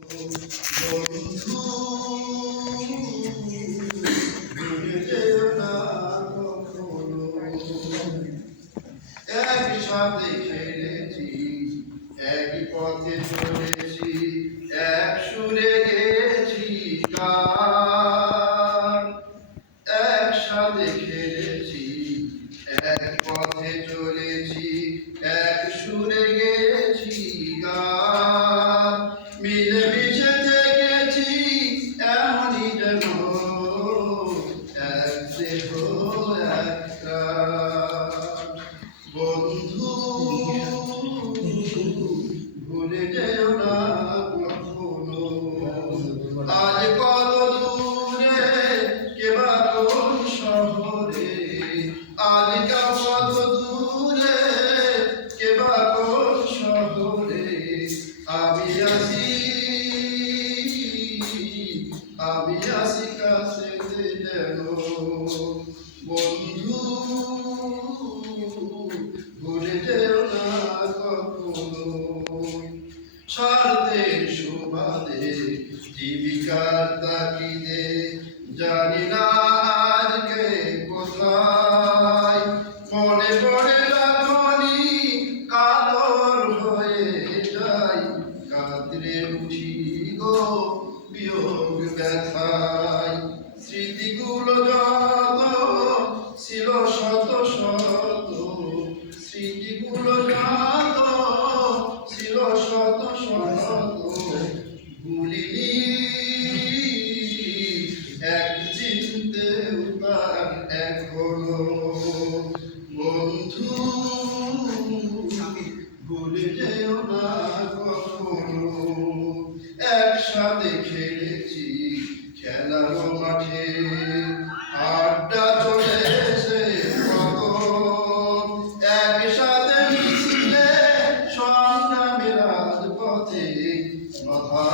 বন্ধু ভুলে যেও না কখনো, একসাথে খেলেছি, একই পথে চলেছি, এক সুরে গেছি গান। একসাথে খেলেছি, এক পথে চলেছি, এক সুরে গেছি গান। মিলেমিশে থেকেছি এমনই যেন এক দেহ এক প্রাণ। বন্ধু ভুলে যেও না কখনো, আজ কত দূরে কেবা কোন শহরে, আজ কত দূরে কেবা কোন শহরে, আমি আসি কাছে যেন। বন্ধু ভুলে যেও না কখনো, স্বার্থের সুবাদে জীবিকার তাগিদে জানি না আজকে কোথায়, মনে পড়ে লাবণী কাতর হয়ে যাই, কাতরে উঠি গো বিয়োগ ব্যথায়। স্মৃতিগুলো যত ছিল শত শত, স্মৃতিগুলো যত ছিল শত শত, ভুলিনি এক চিনতে তার এখনো। বন্ধু ভুলে যেও না কখনো, একসাথে খেলেছি খেলার মাঠে, আড্ডা চলেছে কত, একসাথে মিছিলে সংগ্রামের রাজপথে, মাথা